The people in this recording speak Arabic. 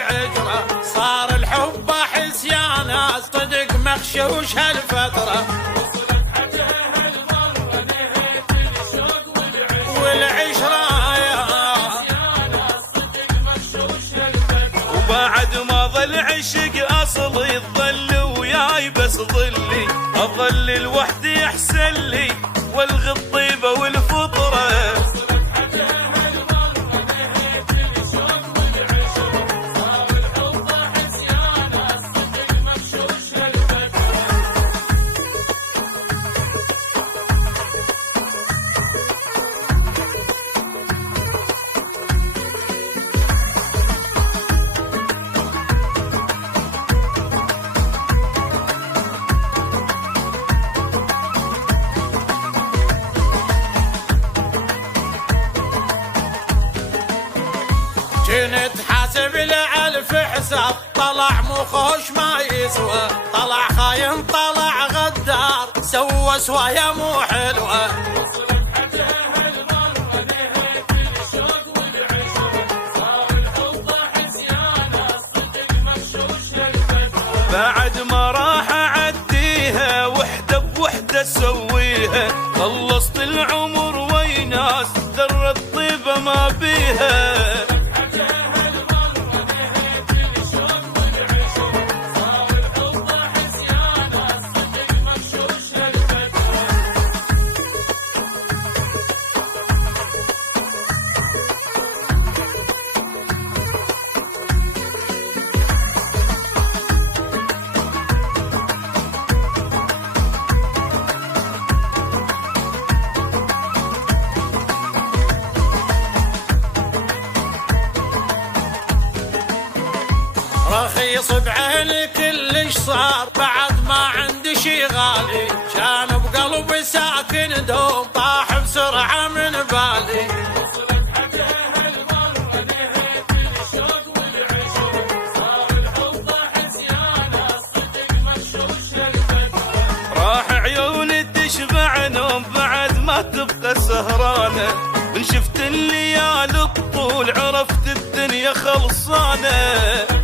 والعجرة، صار الحب احس يا ناس صدق مغشوش هالفترة. وبعد ما ظل عشق اصلي تظل وياي بس ظلي، اظل لوحدي احسن لي والغي الطيبه والفطره. كنت حاسب الألف حساب طلع مو خوش ما يسوى، طلع خاين طلع غدار سوى سوايا مو حلوة. بعد ما راح اعديها وحده بوحده اسويها، خلصت العمر ويناس ذره الطيبه ما بيها. رخيص بعين كلش صار بعد ما عندي شي غالي، كان بقلبي ساكن دوم طاح بسرعة من بالي. راح عيوني تشبع نوم بعد ما تبقى سهرانة، من شفت الليالي الطول عرفت الدنيا خلصانة.